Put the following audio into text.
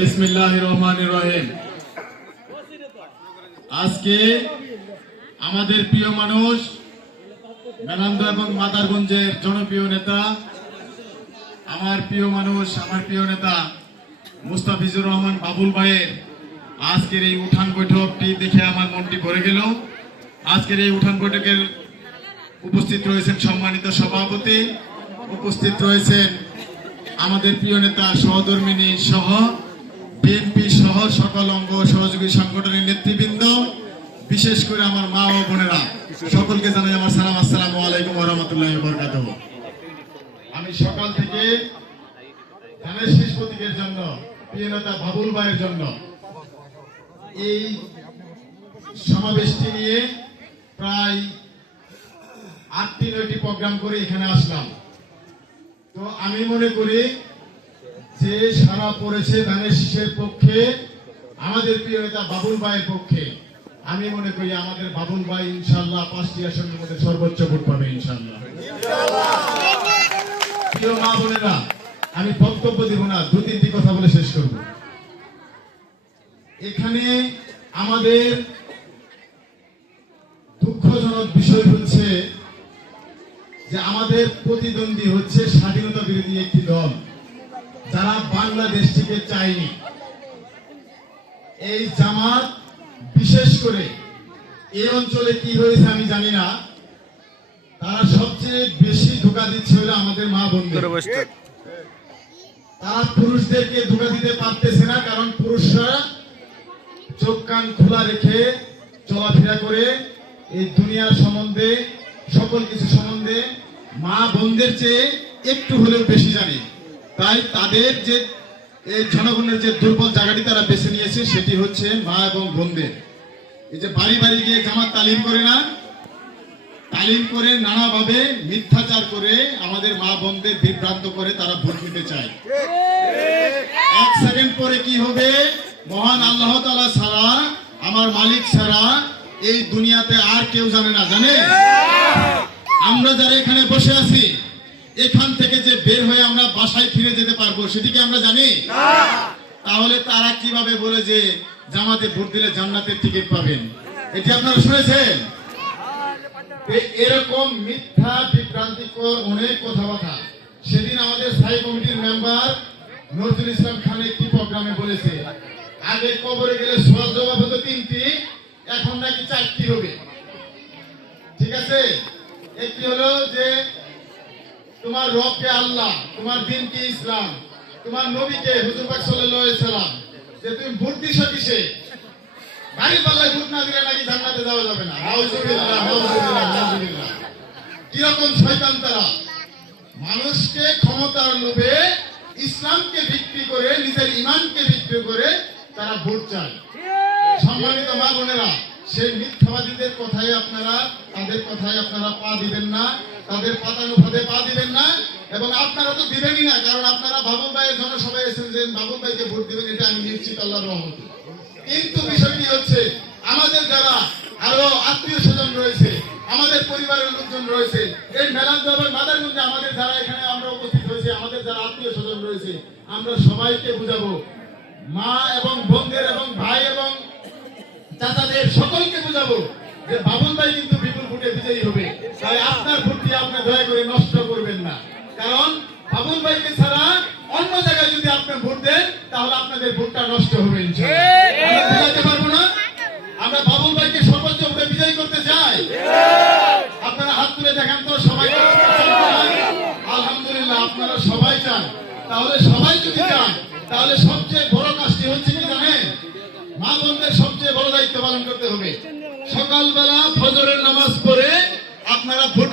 বিসমিল্লাহির রহমানির রহিম। আজকে আমাদের প্রিয় মানুষ মেনান্দা এবং মাদারগঞ্জের জনপ্রিয় নেতা, আমার প্রিয় মানুষ, আমার প্রিয় নেতা মুস্তাফিজুর রহমান বাবুল ভাইয়ের আজকের এই উঠান বৈঠকটি দেখে আমার মনটি ভরে গেল। আজকের এই উঠান বৈঠকের উপস্থিত রয়েছেন সম্মানিত সভাপতি, উপস্থিত রয়েছেন আমাদের প্রিয় নেতা সহধর্মিনী সহ বিএনপি সহ সকল অঙ্গ সহযোগী সংগঠনের নেতৃবৃন্দ, বিশেষ করে আমার মা ও বোনেরা, সকলকে জানাই আমার সালাম। আসসালামু আলাইকুম ওয়া রাহমাতুল্লাহি ওয়া বারাকাতুহু। আমি সকাল থেকে ধানের শীষ প্রতীকের জন্য, প্রিয় নেতা বাবুল ভাইয়ের জন্য এই সমাবেশটি নিয়ে প্রায় 8-9টি প্রোগ্রাম করে এখানে আসলাম। তো আমি মনে করি যে সারা পড়েছে ধানের শীষের পক্ষে, আমাদের প্রিয় নেতা বাবুল ভাইয়ের পক্ষে। আমি মনে করি আমাদের বাবুল ভাই ইনশাআল্লাহ 5টি আসনের মধ্যে সর্বোচ্চ ভোট পাবে ইনশাআল্লাহ। প্রিয় মা বোনেরা, আমি বক্তব্য দিব না, 2-3টি কথা বলে শেষ করব। এখানে আমাদের দুঃখজনক বিষয় হচ্ছে যে আমাদের প্রতিদ্বন্দ্বী হচ্ছে স্বাধীনতা বিরোধী একটি দল, যারা বাংলাদেশটিকে চায়নি। এই জামাত বিশেষ করে এই অঞ্চলে কি হয়েছে আমি জানি না, তারা সবচেয়ে বেশি ধোঁকা দিচ্ছে হলো আমাদের মা বোনদের। তারা পুরুষদেরকে ধোঁকা দিতে পারতেছে না, কারণ পুরুষরা চোখ কান খোলা রেখে চলাফেরা করে এই দুনিয়ার সম্বন্ধে, সকল কিছু সম্বন্ধে মা বোনদের চেয়ে একটু হলেও বেশি জানে। তাই তাদের যে এই জনগণের যে দুর্বল জায়গাটি তারা বেছে নিয়েছে সেটি হচ্ছে মা এবং বোনদের। এই যে বাড়ি বাড়ি গিয়ে জামাত তালিম করে না, তালিম করে নানাভাবে মিথ্যাচার করে আমাদের মা বোনদের বিভ্রান্ত করে তারা ভোট নিতে চায়। 1 সেকেন্ড পরে কি হবে, মহান আল্লাহ তাআলা ছাড়া, আমার মালিক ছাড়া এই দুনিয়াতে আর কেউ জানে না। জানে আমরা যারা এখানে বসে আছি, এখান থেকে যে বের হয়ে আমরা বাসায় ফিরে যেতে পারবো সেটি কি আমরা জানি? তাহলে তারা কিভাবে বলে যে জামাতে ভোট দিলে জান্নাতের টিকিট পাবেন? এটি আপনারা শুনেছেন? এরকম মিথ্যা বিভ্রান্তিকর অনেক কথাবার্তা সেদিন আমাদের স্থায়ী কমিটির মেম্বার নজরুল ইসলাম খান একটি প্রোগ্রামে বলেছে, আগে কবরে গেলে সওয়াল জবাব হতো 3টি, এখন নাকি 4টি হবে। ঠিক আছে? একটি হলো যে তোমার রবকে আল্লাহ, তোমার দিন কি ইসলাম, তোমার নবীকে হুজুর পাক সাল্লাল্লাহু আলাইহি সাল্লাম, যে তুমি ভোট দিছো কিসে? গাড়ি পাল্লায় ভোট না দিলে নাকি জান্নাতে যাওয়া যাবে না। নাউজুবিল্লাহ, নাউজুবিল্লাহ, নাউজুবিল্লাহ। কিরকম শয়তান তারা! মানুষকে ক্ষমতার লোভে, ইসলামকে বিক্রি করে, নিজের ঈমানকে বিক্রি করে তারা ভোট চায়। সম্মানিত মা বোনেরা, সেই মিথ্যাবাদীদের কথায় আপনারা, তাদের কথায় আপনারা পা দিবেন না, তাদের পাতানো ফাঁদে পা দিবেন না, এবং আপনারা তো দিবেনই না, কারণ আপনারা বাবুল ভাইয়ের জনসভায় এসেছেন, বাবুল ভাইকে ভোট দিবেন, এটা আমি নিশ্চিত আল্লাহর রহমতে। কিন্তু বিষয়টি হচ্ছে আমাদের যারা আরো আত্মীয় স্বজন রয়েছে, আমাদের পরিবারের লোকজন রয়েছে, এই মেলান্দা এবং মাদারগঞ্জে আমাদের যারা এখানে আমরা উপস্থিত হয়েছে, আমাদের যারা আত্মীয় স্বজন রয়েছে, আমরা সবাইকে বুঝাবো, মা এবং বোনদের এবং ভাই এবং চাচাদের সকলকে বুঝাবো যে বাবুল ভাই কিন্তু বিপুল ভোটে বিজয়ী হবে। তাই আপনার ভোটটি আপনি দয়া করে নষ্ট করবেন না, কারণ বাবুল ভাইকে ছাড়া অন্য জায়গায় যদি আপনি ভোট দেন তাহলে আপনাদের ভোটটা নষ্ট হবে ইনশাআল্লাহ। আমরা বুঝাতে পারবো না? আমরা বাবুল ভাইকে সর্বোচ্চ ভোটে বিজয়ী করতে চাই। আপনারা হাত তুলে দেখান তো সবাই। আলহামদুলিল্লাহ, আপনারা সবাই চান। তাহলে সবাই যদি চান, তাহলে সবচেয়ে বড় কাজটি হচ্ছে কি জানেন? মা বোনদের সবচেয়ে বড় দায়িত্ব পালন করতে হবে। সকালবেলা ফজরের নামাজ পড়ে আপনারা ভোট